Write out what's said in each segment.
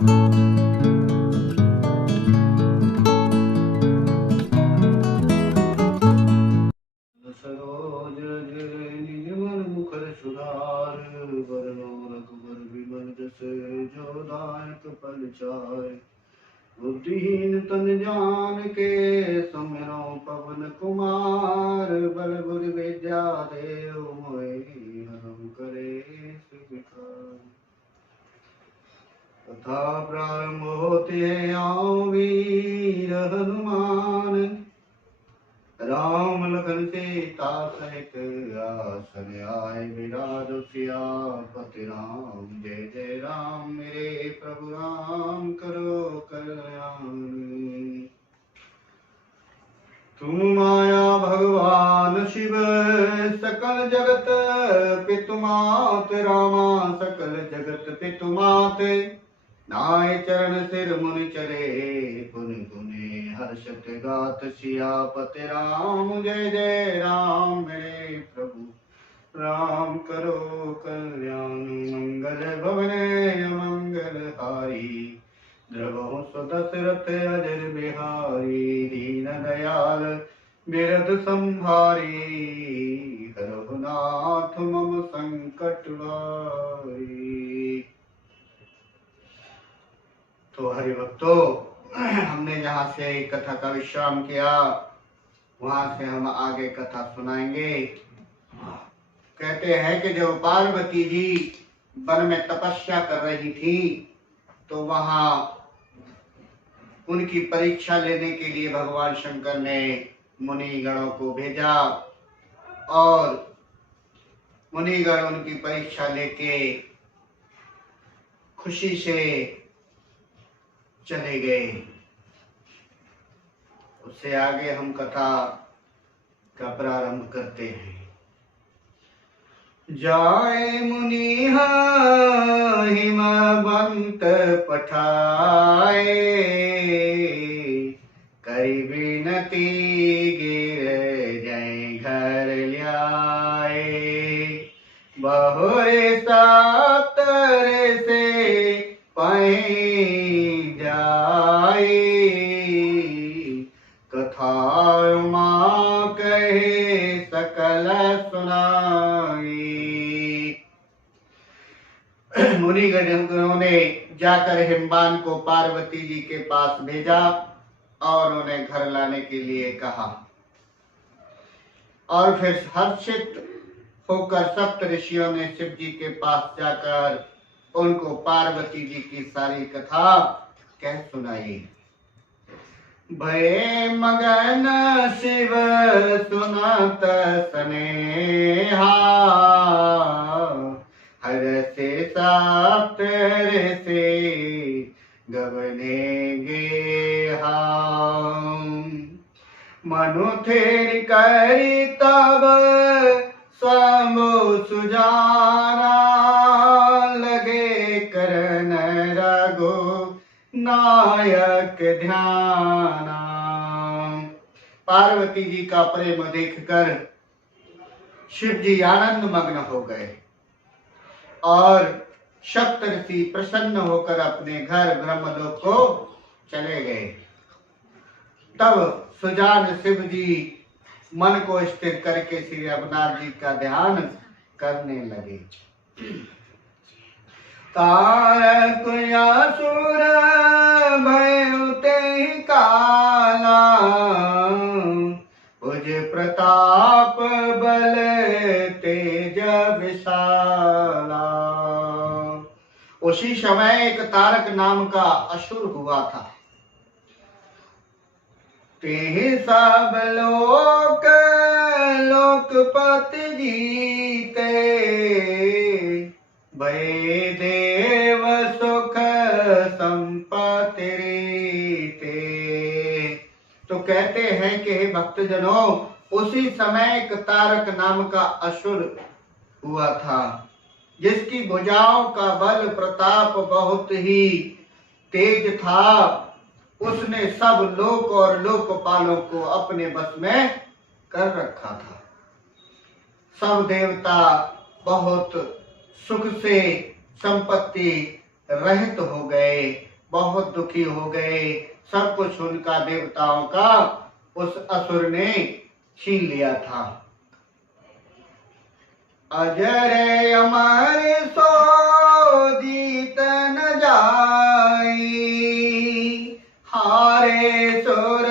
सरोज निज मन मुखर सुधार बरनो रघुबर विमल जस जो दायक फल चार। बुद्धिहीन तन जान के सुमिरो पवन कुमार बल बुद्धि विद्या देव मोहि हरम करे सुविकार। तथा प्रारंभ होते आओ वीर हनुमान राम लखन सीता सहित आसन आए विराज सियापति राम। जय जय राम मेरे प्रभु राम करो कल्याण। तुम माया भगवान शिव सकल जगत पितु मात रामा सकल जगत पितु मात। नाय चरण सिर मुनि चले पुनि पुनि हर्षत गात सियापति राम। जय जय राम मेरे प्रभु राम करो कल्याण। मंगल भवने मंगल हारी द्रवहु सुदशरथ अजर बिहारी। दीन दयाल बिरद संभारी हरहु नाथ मम संकट भारी। तो हरि भक्तों, हमने जहाँ से कथा का विश्राम किया वहां से हम आगे कथा सुनाएंगे। कहते हैं कि जब पार्वती जी वन में तपस्या कर रही थी तो वहां उनकी परीक्षा लेने के लिए भगवान शंकर ने मुनिगणों को भेजा और मुनिगण उनकी परीक्षा लेके खुशी से चले गए। उससे आगे हम कथा का प्रारंभ करते हैं। जाए मुनि हिमवंत पठाए करी विनती गिर जय घर ल्याए। बहुरे सातर से पै जाए कथा माँ कहे सकल सुनाई। मुनिगणों ने जाकर हिमवान को पार्वती जी के पास भेजा और उन्हें घर लाने के लिए कहा और फिर हर्षित होकर सप्त ऋषियों ने शिव जी के पास जाकर उनको पार्वती जी की सारी कथा कह सुनाई। भय मगन शिव सुनत स्नेहा हर से सप्त ऋषि गवने गेहा। मनु थेर करी तब समो सुजाना लगे करन रघु नायक ध्याना। पार्वती जी का प्रेम देखकर शिव जी आनंद मग्न हो गए और सप्तऋषि प्रसन्न होकर अपने घर ब्रह्मलोक को चले गए। तब सुजान शिव जी मन को स्थिर करके श्री रघुनाथ जी का ध्यान करने लगे। तारक असुर भय काला उज प्रताप बल तेज विशाला। उसी समय एक तारक नाम का असुर हुआ था। ते सब लोक लोकपति जीते भय देव सुख संपत्ति रीते। तो कहते हैं कि हे भक्तजनों, उसी समय एक तारक नाम का असुर हुआ था जिसकी भुजाओं का बल प्रताप बहुत ही तेज था। उसने सब लोक और लोकपालों को अपने बस में कर रखा था। सब देवता बहुत सुख से संपत्ति रहित हो गए बहुत दुखी हो गए। सब कुछ उनका देवताओं का उस असुर ने छीन लिया था। अजर अमर सो जीत न जाई, हारे सुर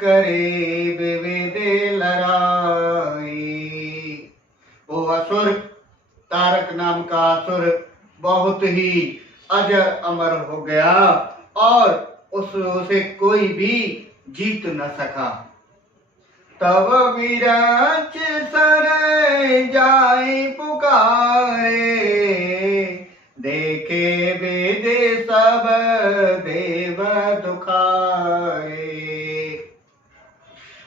करे विविध लड़ाई। वो असुर, तारक नाम का असुर बहुत ही अजर अमर हो गया और उसे कोई भी जीत न सका। तब विराज सर जाए पुकारे, देखे वेद सब देव दुखारे।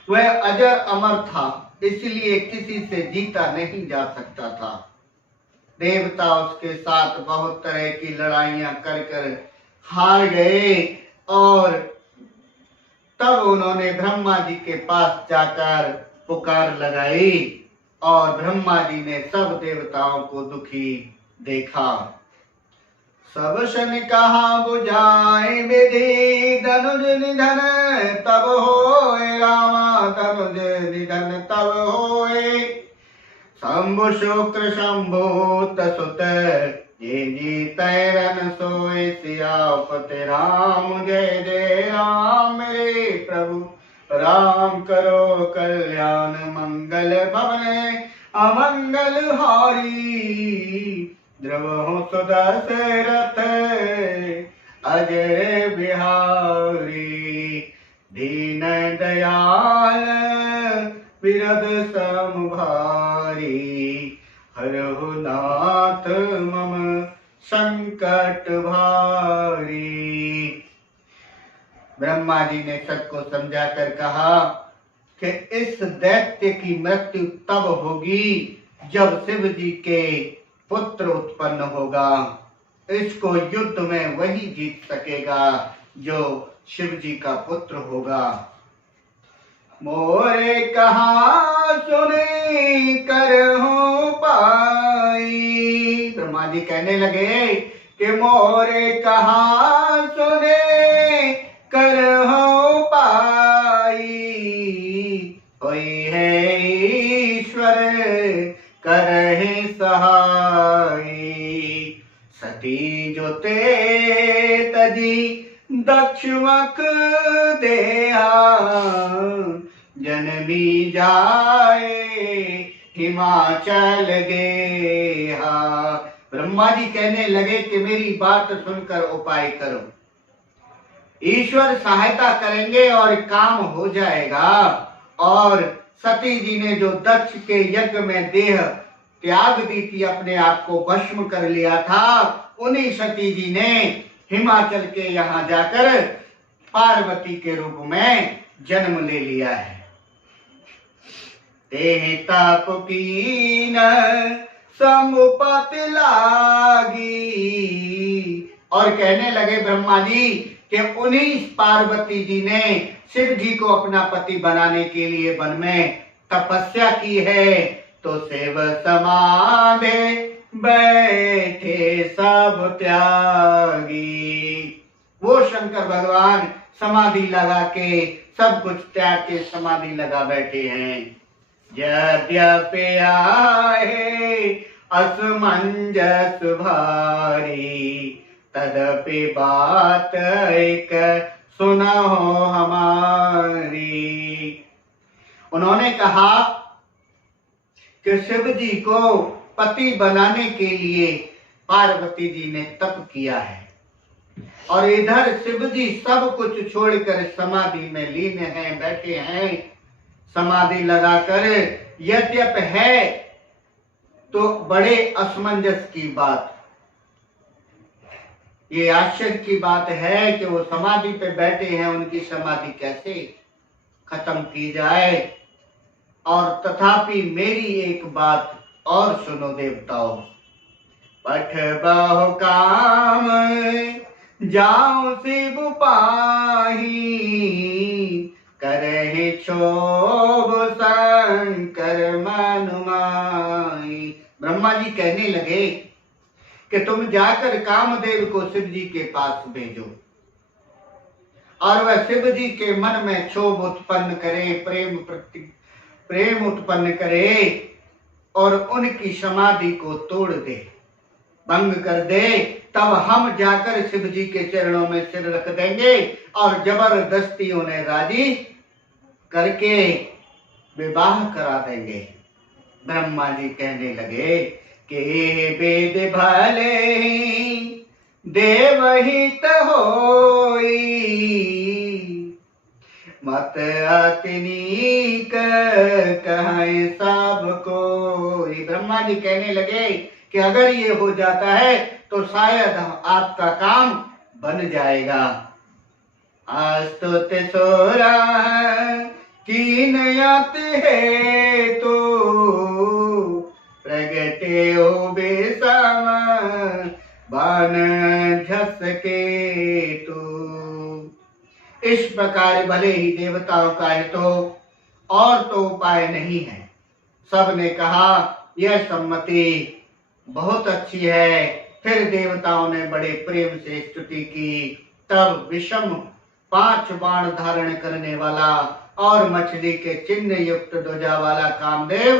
वह अजर अमर था, इसलिए किसी से जीता नहीं जा सकता था। देवता उसके साथ बहुत तरह की लड़ाइयां कर कर हार गए और तब उन्होंने ब्रह्मा जी के पास जाकर पुकार लगाई और ब्रह्मा जी ने सब देवताओं को दुखी देखा। सब शन कहा बुझाए विधि, धनुज निधन तब होए रामा, धनुज निधन तब होए। शंभु शुक्र शंभु तसुत, ये जीतै रन सोए। सियापति राम जय जय राम, मेरे प्रभु राम करो कल्याण। मंगल भवन अमंगल हारी, द्रवहु सुदशरथ अजय बिहारी। दीन दयाल बिरद सम भारी, हरहु नाथ मम संकट भारी। ब्रह्मा जी ने सबको समझाकर कहा कि इस दैत्य की मृत्यु तब होगी जब शिव जी के पुत्र उत्पन्न होगा। इसको युद्ध में वही जीत सकेगा जो शिव जी का पुत्र होगा। मोरे कहा सुने करहु पाई, ब्रह्मा जी कहने लगे कि मोरे कहा सुने करहु पाई। कोई है ईश्वर करहि सहाई, सती जो ते तजी दक्षमक देहा। जनमी जाए हिमाचल गेहा। ब्रह्मा जी कहने लगे कि मेरी बात सुनकर उपाय करो, ईश्वर सहायता करेंगे और काम हो जाएगा। और सती जी ने जो दक्ष के यज्ञ में देह त्याग दी थी, अपने आप को भस्म कर लिया था, उन्हीं सती जी ने हिमाचल के यहाँ जाकर पार्वती के रूप में जन्म ले लिया है। ते ताप कीन समुपति लागी, और कहने लगे ब्रह्मा जी कि उन्हीं पार्वती जी ने शिव जी को अपना पति बनाने के लिए वन में तपस्या की है। तो शिव समाधे बैठे सब त्यागी। वो शंकर भगवान समाधि लगा के सब कुछ त्याग के समाधि लगा बैठे हैं। यद्यपि आए असमंजस भारी, तदपि बात एक सुनहो हमारी। उन्होंने कहा कि शिव जी को पति बनाने के लिए पार्वती जी ने तप किया है और इधर शिव जी सब कुछ छोड़कर समाधि में लीन हैं, बैठे हैं समाधि लगाकर। यद्यप है तो बड़े असमंजस की बात, ये आश्चर्य की बात है कि वो समाधि पे बैठे हैं, उनकी समाधि कैसे खत्म की जाए। और तथापि मेरी एक बात और सुनो देवताओं, पठ बहु काम जाओ शिव पाही, करहि क्षोभ शंकर मन माही। ब्रह्मा जी कहने लगे कि तुम जाकर कामदेव को शिव जी के पास भेजो और वह शिव जी के मन में क्षोभ उत्पन्न करे, प्रेम उत्पन्न करे और उनकी समाधि को तोड़ दे, भंग कर दे। तब हम जाकर शिव जी के चरणों में सिर रख देंगे और जबरदस्ती उन्हें राजी करके विवाह करा देंगे। ब्रह्मा जी कहने लगे कि वेद भले देवहित होई, मत अतिनीक कहे सब कोई। ब्रह्मा जी कहने लगे कि अगर ये हो जाता है तो शायद आपका काम बन जाएगा। आस्तुत सोरा कीन यत है तो प्रगटे हो बेसम बान झस के तू। इस प्रकार भले ही देवताओं का हित हो और तो उपाय नहीं है। सबने कहा यह सम्मति बहुत अच्छी है। फिर देवताओं ने बड़े प्रेम से स्तुति की। तब विषम 5 बाण धारण करने वाला और मछली के चिन्ह युक्त ध्वजा वाला कामदेव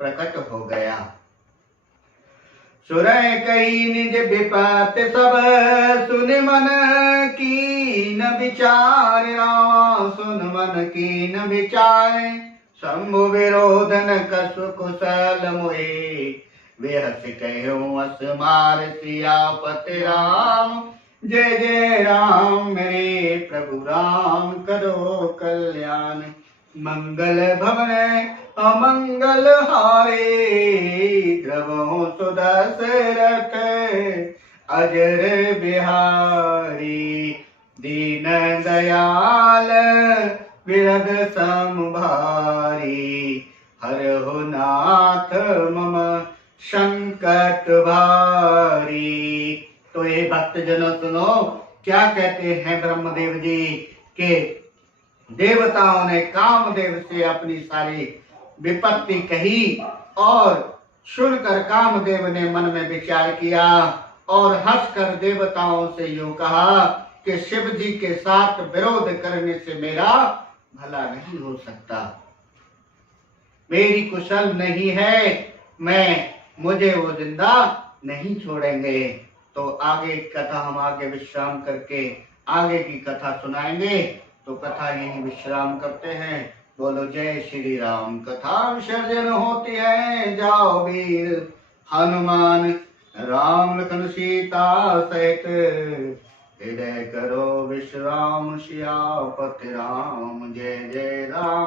प्रकट हो गया। सुरय कही निज विपत सब सुन मन की न विचार, रामा सुन मन की न विचार। शंभु विरोधन कसु कुशल मोहे, बेहस कहो अस मार सियापति राम। जय जय राम मेरे प्रभु राम, करो कल्याण। मंगल भवन अमंगल हारे, द्रवो सुदशरथ अजर बिहारी। दीन दयाल विरद समभारी, हरहु नाथ मम संकट भारी। तो ये भक्तजनों सुनो, क्या कहते हैं ब्रह्मदेव जी के देवताओं ने कामदेव से अपनी सारी विपत्ति कही और सुनकर कामदेव ने मन में विचार किया और हंसकर देवताओं से यूं कहा कि शिव जी के साथ विरोध करने से मेरा भला नहीं हो सकता, मेरी कुशल नहीं है, मुझे वो जिंदा नहीं छोड़ेंगे। तो आगे कथा हम आगे विश्राम करके आगे की कथा सुनाएंगे। तो कथा यही विश्राम करते हैं। बोलो जय श्री राम। कथा विसर्जन होती है, जाओ वीर हनुमान राम लखन सीता सहित, हृदय करो विश्राम सियापति राम। जय जय राम।